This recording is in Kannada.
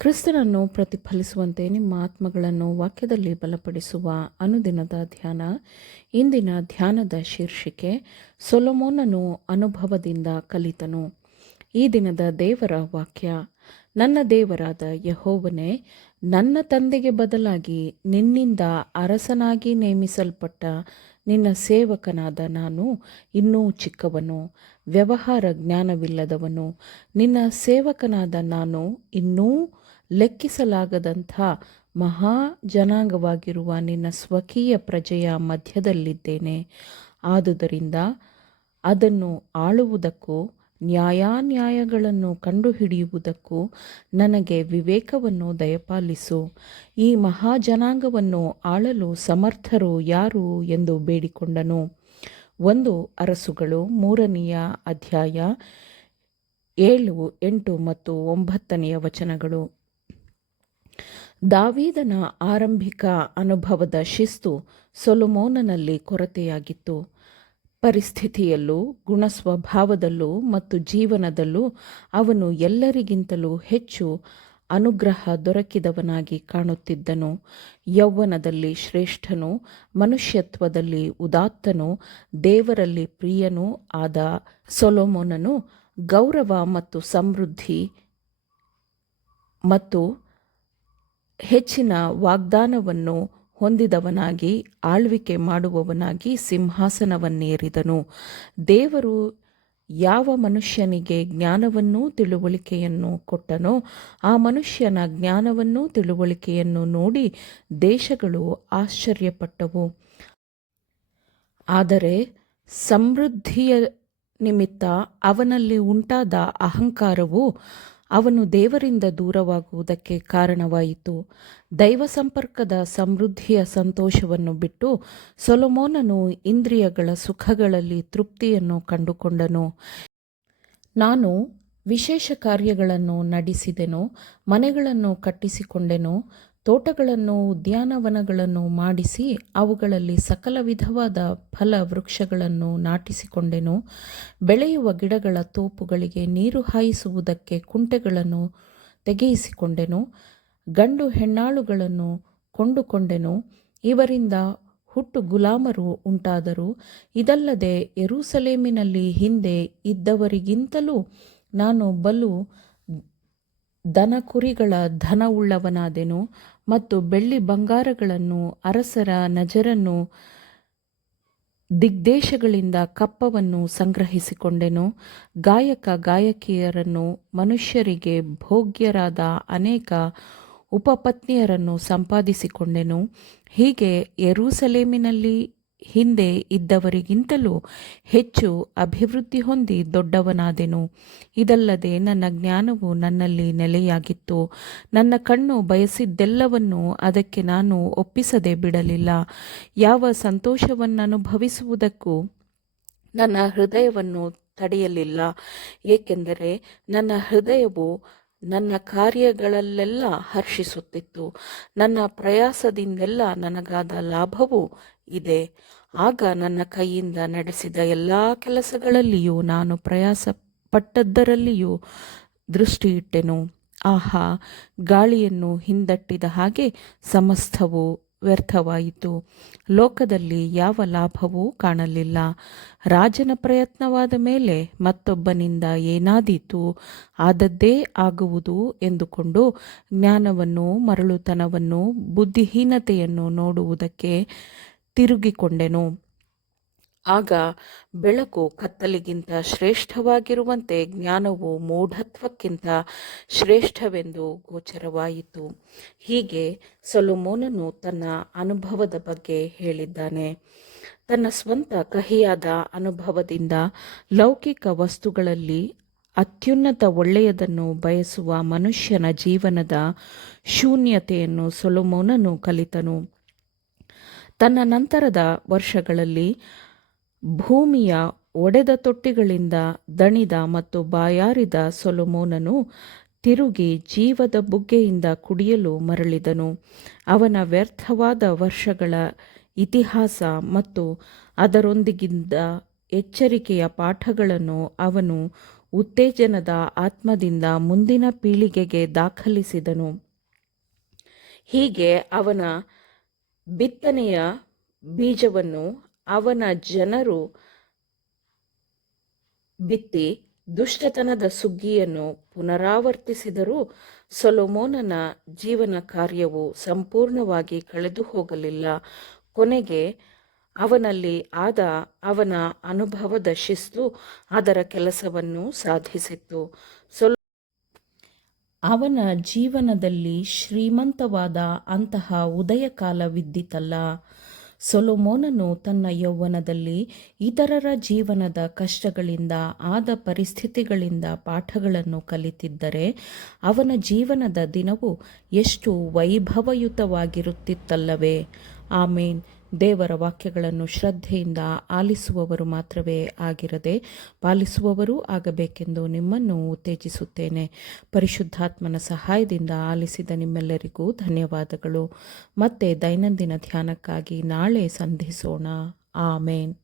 ಕ್ರಿಸ್ತನನ್ನು ಪ್ರತಿಫಲಿಸುವಂತೆ ನಿಮ್ಮ ಆತ್ಮಗಳನ್ನು ವಾಕ್ಯದಲ್ಲಿ ಬಲಪಡಿಸುವ ಅನುದಿನದ ಧ್ಯಾನ. ಇಂದಿನ ಧ್ಯಾನದ ಶೀರ್ಷಿಕೆ ಸೊಲೊಮೋನನು ಅನುಭವದಿಂದ ಕಲಿತನು. ಈ ದಿನದ ದೇವರ ವಾಕ್ಯ: ನನ್ನ ದೇವರಾದ ಯೆಹೋವನೇ, ನನ್ನ ತಂದೆಗೆ ಬದಲಾಗಿ ನಿನ್ನಿಂದ ಅರಸನಾಗಿ ನೇಮಿಸಲ್ಪಟ್ಟ ನಿನ್ನ ಸೇವಕನಾದ ನಾನು ಇನ್ನೂ ಚಿಕ್ಕವನು, ವ್ಯವಹಾರ ಜ್ಞಾನವಿಲ್ಲದವನು. ನಿನ್ನ ಸೇವಕನಾದ ನಾನು ಇನ್ನೂ ಲೆಕ್ಕಿಸಲಾಗದಂಥ ಮಹಾ ಜನಾಂಗವಾಗಿರುವ ನಿನ್ನ ಸ್ವಕೀಯ ಪ್ರಜೆಯ ಮಧ್ಯದಲ್ಲಿದ್ದೇನೆ. ಆದುದರಿಂದ ಅದನ್ನು ಆಳುವುದಕ್ಕೂ ನ್ಯಾಯಾನ್ಯಾಯಗಳನ್ನು ಕಂಡುಹಿಡಿಯುವುದಕ್ಕೂ ನನಗೆ ವಿವೇಕವನ್ನು ದಯಪಾಲಿಸು. ಈ ಮಹಾಜನಾಂಗವನ್ನು ಆಳಲು ಸಮರ್ಥರು ಯಾರು ಎಂದು ಬೇಡಿಕೊಂಡನು. 1 ಅರಸುಗಳು 3ನೇ ಅಧ್ಯಾಯ 7, 8 ಮತ್ತು 9 ವಚನಗಳು. ದಾವೀದನ ಆರಂಭಿಕ ಅನುಭವದ ಶಿಸ್ತು ಸೊಲೊಮೋನನಲ್ಲಿ ಕೊರತೆಯಾಗಿತ್ತು. ಪರಿಸ್ಥಿತಿಯಲ್ಲೂ ಗುಣಸ್ವಭಾವದಲ್ಲೂ ಮತ್ತು ಜೀವನದಲ್ಲೂ ಅವನು ಎಲ್ಲರಿಗಿಂತಲೂ ಹೆಚ್ಚು ಅನುಗ್ರಹ ದೊರಕಿದವನಾಗಿ ಕಾಣುತ್ತಿದ್ದನು. ಯೌವನದಲ್ಲಿ ಶ್ರೇಷ್ಠನೂ ಮನುಷ್ಯತ್ವದಲ್ಲಿ ಉದಾತ್ತನೂ ದೇವರಲ್ಲಿ ಪ್ರಿಯನೂ ಆದ ಸೊಲೊಮೋನನು ಗೌರವ ಮತ್ತು ಸಮೃದ್ಧಿ ಮತ್ತು ಹೆಚ್ಚಿನ ವಾಗ್ದಾನವನ್ನು ಹೊಂದಿದವನಾಗಿ ಆಳ್ವಿಕೆ ಮಾಡುವವನಾಗಿ ಸಿಂಹಾಸನವನ್ನೇರಿದನು. ದೇವರು ಯಾವ ಮನುಷ್ಯನಿಗೆ ಜ್ಞಾನವನ್ನೂ ತಿಳುವಳಿಕೆಯನ್ನು ಕೊಟ್ಟನೋ ಆ ಮನುಷ್ಯನ ಜ್ಞಾನವನ್ನೂ ತಿಳುವಳಿಕೆಯನ್ನು ನೋಡಿ ದೇಶಗಳು ಆಶ್ಚರ್ಯಪಟ್ಟವು. ಆದರೆ ಸಮೃದ್ಧಿಯ ನಿಮಿತ್ತ ಅವನಲ್ಲಿ ಉಂಟಾದ ಅಹಂಕಾರವು ಅವನು ದೇವರಿಂದ ದೂರವಾಗುವುದಕ್ಕೆ ಕಾರಣವಾಯಿತು. ದೈವ ಸಂಪರ್ಕದ ಸಮೃದ್ಧಿಯ ಸಂತೋಷವನ್ನು ಬಿಟ್ಟು ಸೊಲೊಮೋನನು ಇಂದ್ರಿಯಗಳ ಸುಖಗಳಲ್ಲಿ ತೃಪ್ತಿಯನ್ನು ಕಂಡುಕೊಂಡನು. ನಾನು ವಿಶೇಷ ಕಾರ್ಯಗಳನ್ನು ನಡೆಸಿದೆನು, ಮನೆಗಳನ್ನು ಕಟ್ಟಿಸಿಕೊಂಡೆನು, ತೋಟಗಳನ್ನು ಉದ್ಯಾನವನಗಳನ್ನು ಮಾಡಿಸಿ ಅವುಗಳಲ್ಲಿ ಸಕಲ ವಿಧವಾದ ಫಲ ವೃಕ್ಷಗಳನ್ನು ನಾಟಿಸಿಕೊಂಡೆನು. ಬೆಳೆಯುವ ಗಿಡಗಳ ತೋಪುಗಳಿಗೆ ನೀರು ಹಾಯಿಸುವುದಕ್ಕೆ ಕುಂಟೆಗಳನ್ನು ತೆಗೆಯಿಸಿಕೊಂಡೆನು. ಗಂಡು ಹೆಣ್ಣಾಳುಗಳನ್ನು ಕೊಂಡುಕೊಂಡೆನು. ಇವರಿಂದ ಹುಟ್ಟು ಗುಲಾಮರು ಉಂಟಾದರು. ಇದಲ್ಲದೆ ಯೆರೂಸಲೇಮಿನಲ್ಲಿ ಹಿಂದೆ ಇದ್ದವರಿಗಿಂತಲೂ ನಾನು ಬಲು ದನ ಕುರಿಗಳ ಧನವುಳ್ಳವನಾದೆನು ಮತ್ತು ಬೆಳ್ಳಿ ಬಂಗಾರಗಳನ್ನು, ಅರಸರ ನಜರನ್ನು, ದಿಗ್ದೇಶಗಳಿಂದ ಕಪ್ಪವನ್ನು ಸಂಗ್ರಹಿಸಿಕೊಂಡೆನು. ಗಾಯಕ ಗಾಯಕಿಯರನ್ನು, ಮನುಷ್ಯರಿಗೆ ಭೋಗ್ಯರಾದ ಅನೇಕ ಉಪಪತ್ನಿಯರನ್ನು ಸಂಪಾದಿಸಿಕೊಂಡೆನು. ಹೀಗೆ ಯೆರೂಸಲೇಮಿನಲ್ಲಿ ಹಿಂದೆ ಇದ್ದವರಿಗಿಂತಲೂ ಹೆಚ್ಚು ಅಭಿವೃದ್ಧಿ ಹೊಂದಿ ದೊಡ್ಡವನಾದೆನು. ಇದಲ್ಲದೆ ನನ್ನ ಜ್ಞಾನವು ನನ್ನಲ್ಲಿ ನೆಲೆಯಾಗಿತ್ತು. ನನ್ನ ಕಣ್ಣು ಬಯಸಿದ್ದೆಲ್ಲವನ್ನೂ ಅದಕ್ಕೆ ನಾನು ಒಪ್ಪಿಸದೆ ಬಿಡಲಿಲ್ಲ. ಯಾವ ಸಂತೋಷವನ್ನನುಭವಿಸುವುದಕ್ಕೂ ನನ್ನ ಹೃದಯವನ್ನು ತಡೆಯಲಿಲ್ಲ, ಏಕೆಂದರೆ ನನ್ನ ಹೃದಯವು ನನ್ನ ಕಾರ್ಯಗಳಲ್ಲೆಲ್ಲ ಹರ್ಷಿಸುತ್ತಿತ್ತು. ನನ್ನ ಪ್ರಯಾಸದಿಂದೆಲ್ಲ ನನಗಾದ ಲಾಭವೂ ಇದೆ. ಆಗ ನನ್ನ ಕೈಯಿಂದ ನಡೆಸಿದ ಎಲ್ಲ ಕೆಲಸಗಳಲ್ಲಿಯೂ ನಾನು ಪ್ರಯಾಸಪಟ್ಟದ್ದರಲ್ಲಿಯೂ ದೃಷ್ಟಿಯಿಟ್ಟೆನು. ಆಹಾ, ಗಾಳಿಯನ್ನು ಹಿಂದಟ್ಟಿದ ಹಾಗೆ ಸಮಸ್ತವೂ ವ್ಯರ್ಥವಾಯಿತು. ಲೋಕದಲ್ಲಿ ಯಾವ ಲಾಭವೂ ಕಾಣಲಿಲ್ಲ. ರಾಜನ ಪ್ರಯತ್ನವಾದ ಮೇಲೆ ಮತ್ತೊಬ್ಬನಿಂದ ಏನಾದೀತು, ಆದದ್ದೇ ಆಗುವುದು ಎಂದುಕೊಂಡು ಜ್ಞಾನವನ್ನು, ಮರಳುತನವನ್ನು, ಬುದ್ಧಿಹೀನತೆಯನ್ನು ನೋಡುವುದಕ್ಕೆ ತಿರುಗಿಕೊಂಡೆನು. ಆಗ ಬೆಳಕು ಕತ್ತಲಿಗಿಂತ ಶ್ರೇಷ್ಠವಾಗಿರುವಂತೆ ಜ್ಞಾನವು ಮೂಢತ್ವಕ್ಕಿಂತ ಶ್ರೇಷ್ಠವೆಂದು ಗೋಚರವಾಯಿತು. ಹೀಗೆ ಸೊಲೊಮೋನನು ತನ್ನ ಅನುಭವದ ಬಗ್ಗೆ ಹೇಳಿದ್ದಾನೆ. ತನ್ನ ಸ್ವಂತ ಕಹಿಯಾದ ಅನುಭವದಿಂದ ಲೌಕಿಕ ವಸ್ತುಗಳಲ್ಲಿ ಅತ್ಯುನ್ನತ ಒಳ್ಳೆಯದನ್ನು ಬಯಸುವ ಮನುಷ್ಯನ ಜೀವನದ ಶೂನ್ಯತೆಯನ್ನು ಸೊಲೊಮೋನನು ಕಲಿತನು. ತನ್ನ ನಂತರದ ವರ್ಷಗಳಲ್ಲಿ ಭೂಮಿಯ ಒಡೆದ ತೊಟ್ಟಿಗಳಿಂದ ದಣಿದ ಮತ್ತು ಬಾಯಾರಿದ ಸೊಲೊಮೋನನು ತಿರುಗಿ ಜೀವದ ಬುಗ್ಗೆಯಿಂದ ಕುಡಿಯಲು ಮರಳಿದನು. ಅವನ ವ್ಯರ್ಥವಾದ ವರ್ಷಗಳ ಇತಿಹಾಸ ಮತ್ತು ಅದರೊಂದಿಗಿದ್ದ ಎಚ್ಚರಿಕೆಯ ಪಾಠಗಳನ್ನು ಅವನು ಉತ್ತೇಜನದ ಆತ್ಮದಿಂದ ಮುಂದಿನ ಪೀಳಿಗೆಗೆ ದಾಖಲಿಸಿದನು. ಹೀಗೆ ಅವನ ಬಿತ್ತನೆಯ ಬೀಜವನ್ನು ಅವನ ಜನರು ಬಿತ್ತಿ ದುಷ್ಟತನದ ಸುಗ್ಗಿಯನ್ನು ಪುನರಾವರ್ತಿಸಿದರೂ ಸೊಲೊಮೋನನ ಜೀವನ ಕಾರ್ಯವು ಸಂಪೂರ್ಣವಾಗಿ ಕಳೆದು ಹೋಗಲಿಲ್ಲ. ಕೊನೆಗೆ ಅವನಲ್ಲಿ ಆದ ಅವನ ಅನುಭವದ ಶಿಸ್ತು ಅದರ ಕೆಲಸವನ್ನು ಸಾಧಿಸಿತು. ಅವನ ಜೀವನದಲ್ಲಿ ಶ್ರೀಮಂತವಾದ ಅಂತಹ ಉದಯಕಾಲವಿದ್ದಿತಲ್ಲ. ಸೊಲೊಮೋನನು ತನ್ನ ಯೌವನದಲ್ಲಿ ಇತರರ ಜೀವನದ ಕಷ್ಟಗಳಿಂದ ಆದ ಪರಿಸ್ಥಿತಿಗಳಿಂದ ಪಾಠಗಳನ್ನು ಕಲಿತಿದ್ದರೆ ಅವನ ಜೀವನದ ದಿನವು ಎಷ್ಟು ವೈಭವಯುತವಾಗಿರುತ್ತಿತ್ತಲ್ಲವೇ. ಆಮೇನ್. ದೇವರ ವಾಕ್ಯಗಳನ್ನು ಶ್ರದ್ಧೆಯಿಂದ ಆಲಿಸುವವರು ಮಾತ್ರವೇ ಆಗಿರದೆ ಪಾಲಿಸುವವರೂ ಆಗಬೇಕೆಂದು ನಿಮ್ಮನ್ನು ಉತ್ತೇಜಿಸುತ್ತೇನೆ. ಪರಿಶುದ್ಧಾತ್ಮನ ಸಹಾಯದಿಂದ ಆಲಿಸಿದ ನಿಮ್ಮೆಲ್ಲರಿಗೂ ಧನ್ಯವಾದಗಳು. ಮತ್ತೆ ದೈನಂದಿನ ಧ್ಯಾನಕ್ಕಾಗಿ ನಾಳೆ ಸಂಧಿಸೋಣ. ಆಮೇನ್.